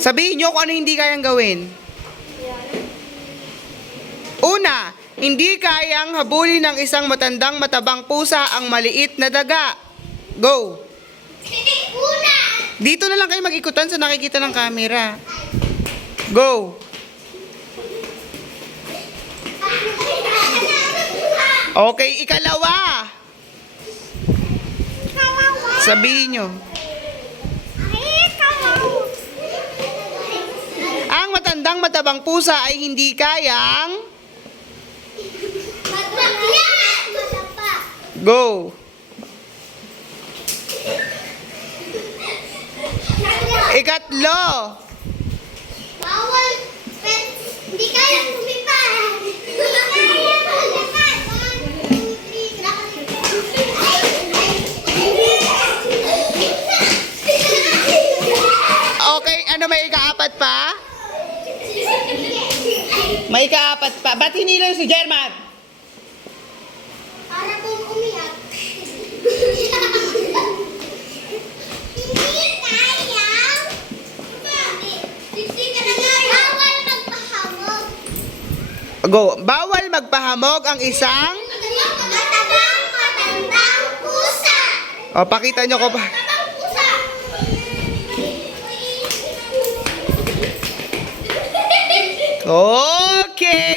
Sabihin nyo kung ano hindi kayang gawin. Una, hindi kayang habulin ng isang matandang matabang pusa ang maliit na daga. Go! Dito na lang kayo mag-ikutan sa nakikita ng camera. Go! Okay, ikalawa. Sabihin nyo. Ang matandang matabang pusa ay hindi kayang... Go! Ikatlo. Bawal. Hindi kayang lumipad. Okay, ano may ikaapat pa? May ikaapat pa. Ba't hinila si German? Para kung umiyak. Hindi kayang. Siksika na nga. Bawal magpahamog. Go. Bawal magpahamog ang isang... Matandang pusa. O, pakita nyo ko pa. Matandang pusa. Okay.